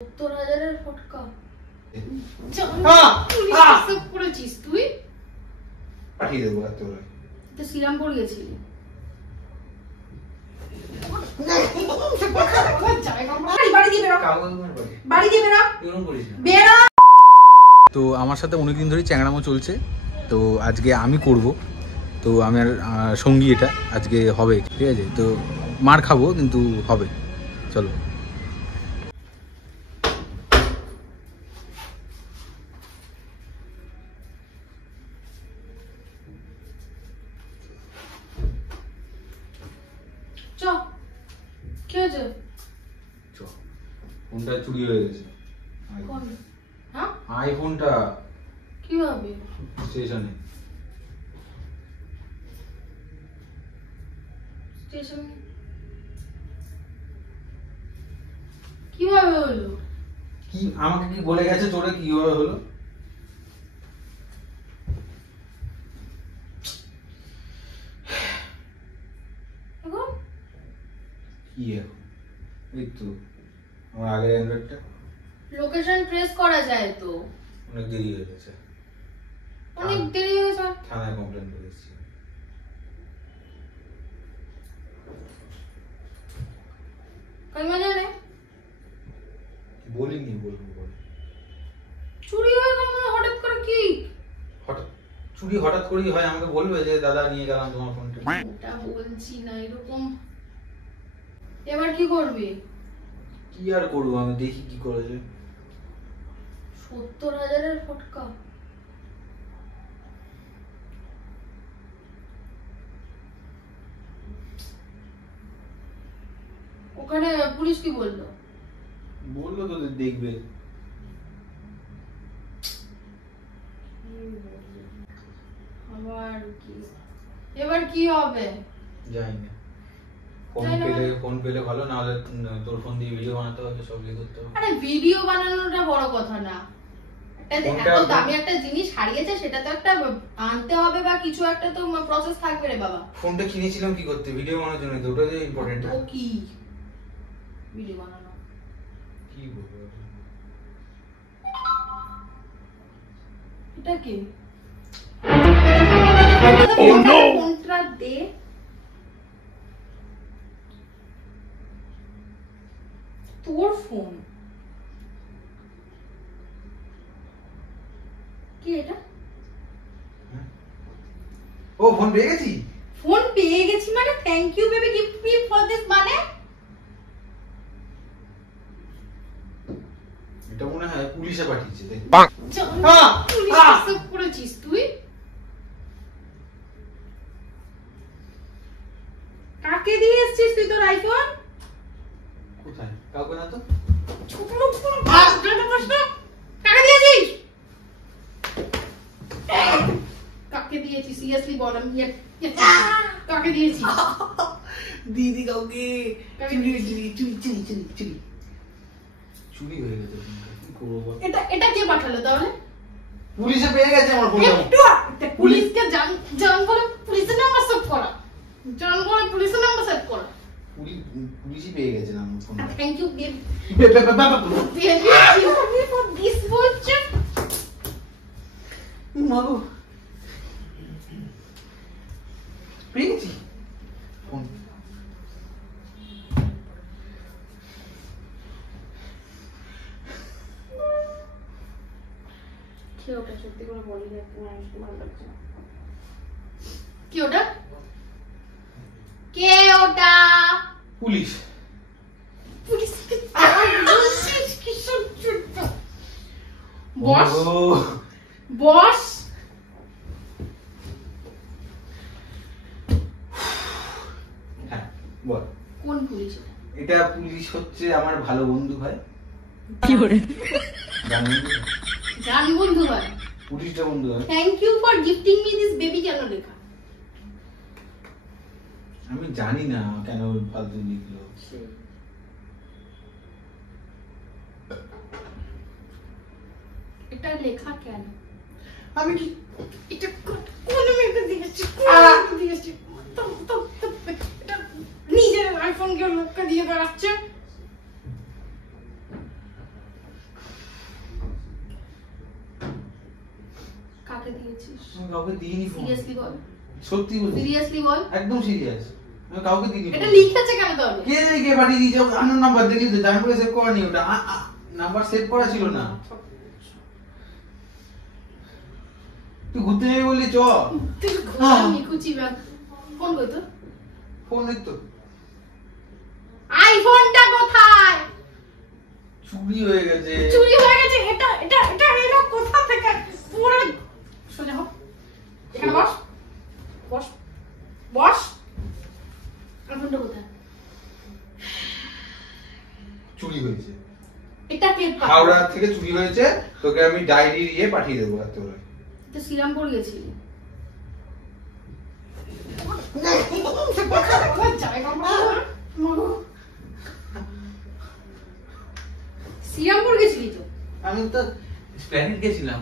70,000-এর ফটকা করেছিস তুই? পাঠিয়ে দেবো আর তোরা তো শ্রীরামপুর গেছিলি। তো আমার সাথে অনেকদিন ধরেই চ্যাংড়ামো চলছে, তো আজকে আমি করব। তো আমার সঙ্গী এটা আজকে হবে, ঠিক আছে? তো মার খাবো কিন্তু হবে। চলো। ফোনটা চুরি হয়ে গেছে। আইফোনটা কিভাবে? স্টেশনে। কিভাবে হলো? কি আমাকে কি বলে গেছে তোরে কিভাবে হলো? কি এখন? এই তো আমার আগের অ্যান্ড্রয়েডটা। লোকেশন ট্রেস করা যায় তো। অনেক দেরি হয়ে গেছে। অনেক দেরি হয়ে গেছে। থানায় কমপ্লেন করেছি। কইমা জানে? বলিনি, বলবো বল। চুরি হয়ে গেল হঠাৎ করে কি? চুরি হঠাৎ করেই হয়, আমাকে বলবে যে দাদা নিয়ে গেলাম তোমার ফোনটা। ওটা বলছি না, এরকম। এবার কি করবি? কি আর করবো, আমি দেখি কি করা যায়। 70,000-এর ফটকা। ওখানে পুলিশ কি বললো? বললো তো দেখবে। আবার কি? এবার কি হবে? জানি না। ফোন পেলে ভালো, না হলে তোর ফোন দিয়ে ভিডিও বানাতে হবে, সব ইয়ে করতে হবে। আরে ভিডিও বানানোটা বড় কথা না, একটা এত দামি একটা জিনিস হারিয়েছে সেটা তো একটা আনতে হবে বা কিছু একটা তো প্রসেস থাকবে রে বাবা। ফোনটা কিনেছিলাম কি করতে? ভিডিও বানানোর জন্য, তো ওটাই ইম্পর্টেন্ট। ও কি ভিডিও বানানো? কি বলবো এটা কি? Oh no! ফোনটা দে। তোর ফোন কি এটা? ও ফোন পেয়ে গেছি। ফোন পেয়ে গেছি মানে thank you baby, gift me for this. মানে এটা মনে হয় পুলিশে পাঠিয়েছে, দেখ। পুলিশ করেছিস তুই? কাকে দিয়ে এসেছিস তুই তোর আইফোন? কোথায়? কাউকে না তো। ছোট লোক কোন প্রশ্ন? কাকে দিয়েছিস? কাকে দিয়েছিস? সিরিয়াসলি বল। আমি কাকে দিয়েছিস? দিদি কাউকে। চুরি হয়ে গেছে। কি করবো? এটা কে পাঠালো তাহলে? পুলিশে পেয়ে গেছে আমার ফোন। পুলিশকে জান করে পুলিশের নাম্বার সেভ করা। জান করে পুলিশের নাম্বার সেভ করা। পুলিশই পেয়ে গেছে আমার phone. Thank you baby for this বলছে। মাগো পেয়ে গেছি ফোন। কি ওটা? সত্যি করে বলি না, ভালো লাগছে না। কি ওটা? কে ওটা? পুলিশ। পুলিশ কি সত্যি? বস বস হ্যাঁ বল। কোন পুলিশ? এটা পুলিশ হচ্ছে আমার ভালো বন্ধু ভাই। কি করে জান বন্ধু ভাই? পুলিশটা বন্ধু ভাই। Thank you for gifting me this baby কেন লেখা? আমি জানি না কেন ফালতু লিখলো। এটা লেখা কেন? আমি কি এটা কোন মেয়েকে দিয়েছি? দিয়েছি তো এটা নিজের আইফোন কে লোককে দিয়ে বেড়াচ্ছে। কাকে দিয়েছিস? আমি কাউকে দিইনি ফোন। সিরিয়াসলি বল, সত্যি বলছি, সিরিয়াসলি বল। একদম সিরিয়াস, আমি কাউকে দিইনি এটা ফোন। লিখেছে কেন তাহলে? কে জানি কে পাঠিয়ে দিয়েছে, আননোন নাম্বার দেখলি তো, জানি করে সেভ করা নি, ওটা নাম্বার সেভ করা ছিল না। তুই ঘুরতে যাবি বললি চ। তুই ঘুরামি কুচি ব্যাগ। ফোন কই তো? ফোন নেই তো। আইফোনটা কোথায়? চুরি হয়ে গেছে। চুরি হয়ে গেছে। এটা এটা এটা এলো কোথা থেকে? পুরো সোজা হ। এখানে বস, বস, বস। আইফোনটা কোথায়? চুরি হয়েছে, এটা কে পায়? হাওড়া থেকে চুরি হয়েছে, তোকে আমি ডায়েরি দিয়ে পাঠিয়ে দেবো রাত্রেবেলা। তো শ্রীরামপুর গেছিলি। শ্রীরামপুর গেছিলি তো? আমি তো স্প্ল্যানেড গেছিলাম।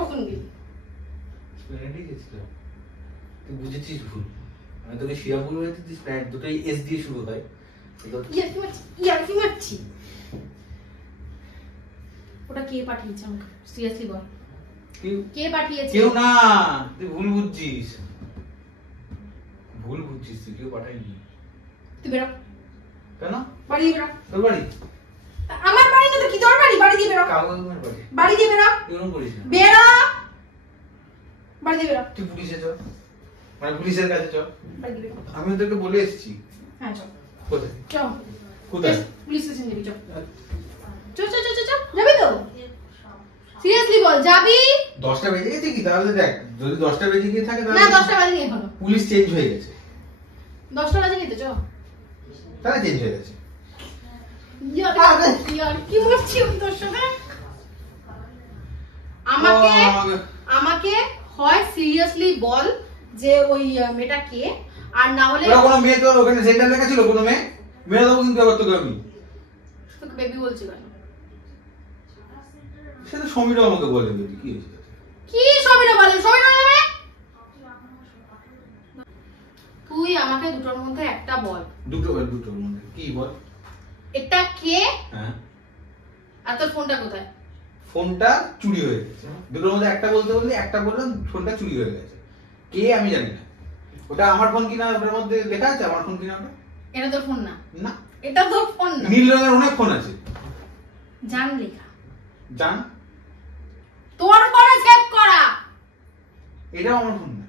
কখন গেলি? স্প্ল্যানেডে গেছিলাম। তুই বুঝেছিস ভুল, আমি তোকে শ্রীরামপুর বলেছি, তুই স্প্ল্যানেড, দুটোই এস দিয়ে শুরু হয়। ইয়ার্কি মারছি। ওটা কে পাঠিয়েছে আমাকে? সিরিয়াসলি বল, কে পাঠিয়েছে? কেউ না, তুই ভুল বুঝছিস, ভুল বুঝছিস, তুই কেউ পাঠায়নি। তুই বেরো। কেন? বাড়ি দিয়ে বেরো। তোর বাড়ি? আমার বাড়ি না তো কি তোর বাড়ি? বাড়ি দিয়ে বেরো। কাগজের বাড়ি। বাড়ি দিয়ে বেরো। এরকম করিস না। বেরো। বাড়ি দিয়ে বেরো। তুই পুলিশে চ, মানে পুলিশের কাছে চ। বাড়ি দিয়ে বেরো। আমি তোকে বলে এসেছি। হ্যাঁ চল। কোথায়? চল। কোথায়? পুলিশ স্টেশন যাবি, চল। চল চল চল চল। যাবি তো? সিরিয়াসলি বল, যাবি? 10টা বেজে গেছে কি? তাহলে দেখ, যদি 10টা বেজে গিয়ে থাকে না তাহলে 10টা বাজেনি এখনো। পুলিশ চেঞ্জ হয়ে গেছে। 10টা বাজেনি তো, চল। তাহলে চেঞ্জ হয়ে গেছে। ইয়ার কি মারছি আমি তোর সাথে? আমাকে আমাকে হয় সিরিয়াসলি বল যে ওই মেয়েটা কে, আর না হলে ওরা কোনো মেয়ে, তো ওখানে সেন্টার লেখা ছিল কোনো মেয়ে, মেয়ে দেবো কিন্তু এবার তোকে আমি। তোকে বেবি বলছি কেন? সেটা সমীরও আমাকে বলে দিবি, কি হয়েছে? কি সবিনা বলে? সবিনা বলে? তুই আমাকে দুটোর মধ্যে একটা বল। দুটোর মধ্যে কি বল? এটা কে? হ্যাঁ, আর তোর ফোনটা কোথায়? ফোনটা চুরি হয়ে গেছে। দুটোর মধ্যে একটা বলতে বললি, একটা বললাম ফোনটা চুরি হয়ে গেছে। কে আমি জানি না, ওটা আমার ফোন কিনা ওটার মধ্যে লেখা আছে, আমার ফোন কিনা ওটা। এটা তোর ফোন না? না, এটা তোর ফোন না। নীল রঙের অনেক ফোন আছে। জান লেখা। জান? তোর ফোনে সেভ করা। এটাও আমার ফোন না।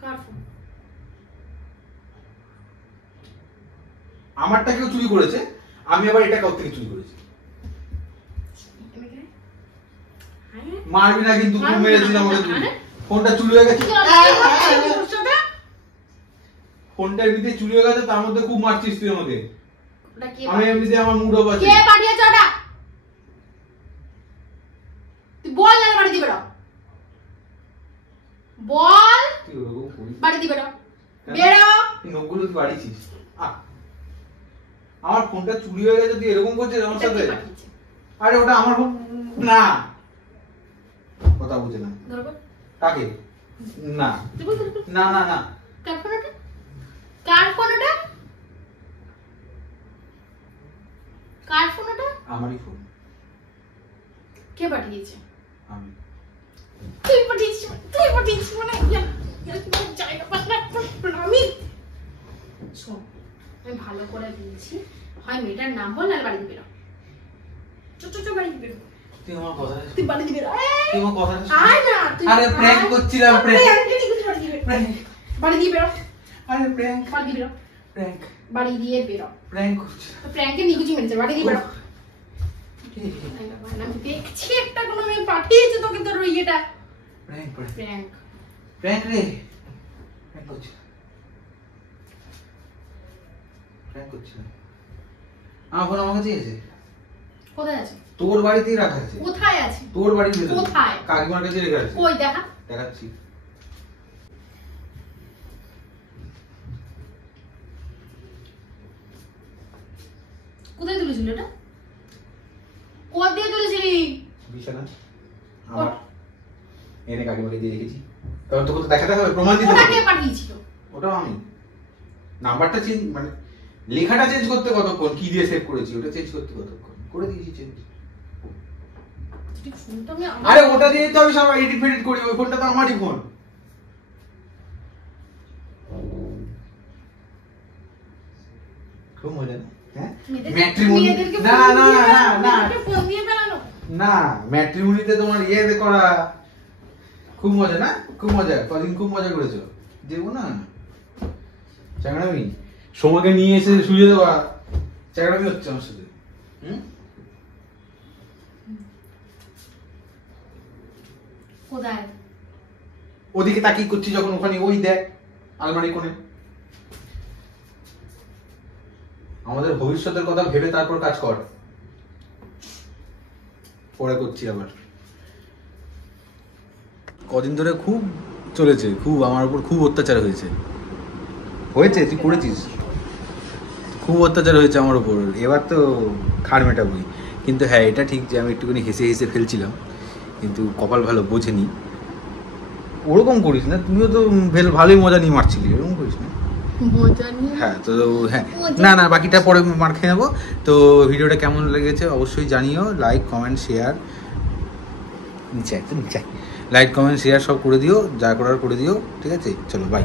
কার ফোন? আমারটা কেউ চুরি করেছে, আমি আবার এটা কাউকে থেকে চুরি করেছি। মারবি না কিন্তু, খুব মেরেছিলাম ওকে তুই। ফোনটা চুরি হয়ে গেছে। ফোনটা এমনিতে চুরি হয়ে গেছে, তার মধ্যে খুব মারছিস তুই আমাকে। ওটা কে? আমি এমনিতে আমার মুড অফ আছে। কে পাঠিয়েছে ওটা? তুই বল না, বাড়ি দিয়ে বেরো। বল। তুই ওরকম করিস? বাড়ি দিয়ে বেরো। বেরো। তুই নখগুলো তুই বাড়িছিস। আমার ফোনটা চুরি হয়ে গেছে, তুই এরকম করছিস আমার এটা সাথে? কে পাঠিয়েছে? আরে ওটা আমার ফোন না। কথা বুঝে না। ধরবো? কাকে? না তুই বল, তুই বল। না না না। কার ফোন ওটা? কার ফোন ওটা? কার ফোন ওটা? আমারই ফোন। কে পাঠিয়েছে? আমি। তুই পাঠিয়েছিস? তুই পাঠিয়েছিস মানে জায়গা পাস না। আমি শোন, আমি ভালো করে দিয়েছি, হয় মেয়েটার নাম বল আর বাড়ি দিয়ে বেরো। চো বাড়ি দিয়ে বেরো। তুই আমার কথা, তুই বাড়ি দিয়ে বেরো। তুই আমার কথা। আয় না তুই। আরে প্র্যাঙ্ক করছিলাম, প্র্যাঙ্ক। বাড়ি দিয়ে বেরো। আরে প্র্যাঙ্ক, বাড়ি দিয়ে বেরো। প্র্যাঙ্ক, বাড়ি দিয়ে বেরো। প্র্যাঙ্ক করছি। প্র্যাঙ্কে নিকুচি মেরেছে, বাড়ি দিয়ে বেরো। আমি দেখছি একটা কোনো মেয়ে পাঠিয়েছে তোকে তোর ওই ইয়েটা। প্র্যাঙ্ক, প্র্যাঙ্ক, প্র্যাঙ্ক রে, প্র্যাঙ্ক করছি, প্র্যাঙ্ক করছি। আমার ফোন আমার কাছে আছে। কোথায় আছে? তোর বাড়িতেই রাখা আছে। কোথায় আছে? তোর বাড়ির ভেতরে। কোথায়? কাকিমার কাছে রেখে আছে। কই দেখা? দেখাচ্ছি। কোথায় তুলেছিল এটা? কোথা দিয়ে তুলেছিলি? বিছানা আমার এনে কাকিমাকে দিয়ে রেখেছি। কারণ তোকে তো দেখাতে হবে, প্রমাণ দিতে ওটা হবে। কে পাঠিয়েছিল? ওটাও আমি। নাম্বারটা চেঞ্জ, মানে লেখাটা চেঞ্জ করতে কতক্ষণ, কি দিয়ে সেভ করেছি ওটা চেঞ্জ করতে কতক্ষণ, করে দিয়েছি চেঞ্জ। ফোন তো আমি আরে ওটা দিয়ে তো আমি সব এডিট ফেডিট করি, ওই ফোনটা তো আমারই ফোন। খুব মজা না? হ্যাঁ ম্যাট্রিমনি না না না না ফোন দিয়ে বেড়ানো না, ম্যাট্রিমনিতে তোমার ইয়ে করা খুব মজা না? খুব মজা, কদিন খুব মজা করেছো। দেবো না চ্যাংড়ামি, সময়কে নিয়ে এসে শুয়ে দেওয়া, চ্যাংড়ামি হচ্ছে আমার সাথে। কোথায় ওদিকে তাকিয়ে করছি যখন, ওখানে ওই দেখ আলমারি কোণে। আমাদের ভবিষ্যতের কথা ভেবে তারপর কাজ কর, পরে করছি আবার। কদিন ধরে খুব চলেছে, খুব আমার উপর খুব অত্যাচার হয়েছে। তুই করেছিস, খুব অত্যাচার হয়েছে আমার উপর, এবার তো খাড় মেটাবই। কিন্তু হ্যাঁ এটা ঠিক যে আমি একটুখানি হেসে হেসে ফেলছিলাম, কিন্তু কপাল ভালো বোঝেনি। ওরকম করিস না, তুমিও তো ভালোই মজা নিয়ে মারছিলি, ওরকম করিস না। হ্যাঁ তো হ্যাঁ না না বাকিটা পরে মার খেয়ে নেবো। তো ভিডিওটা কেমন লেগেছে অবশ্যই জানিও, লাইক কমেন্ট শেয়ার, নিচে লাইক কমেন্ট শেয়ার সব করে দিও, যা করার করে দিও, ঠিক আছে? চলো বাই।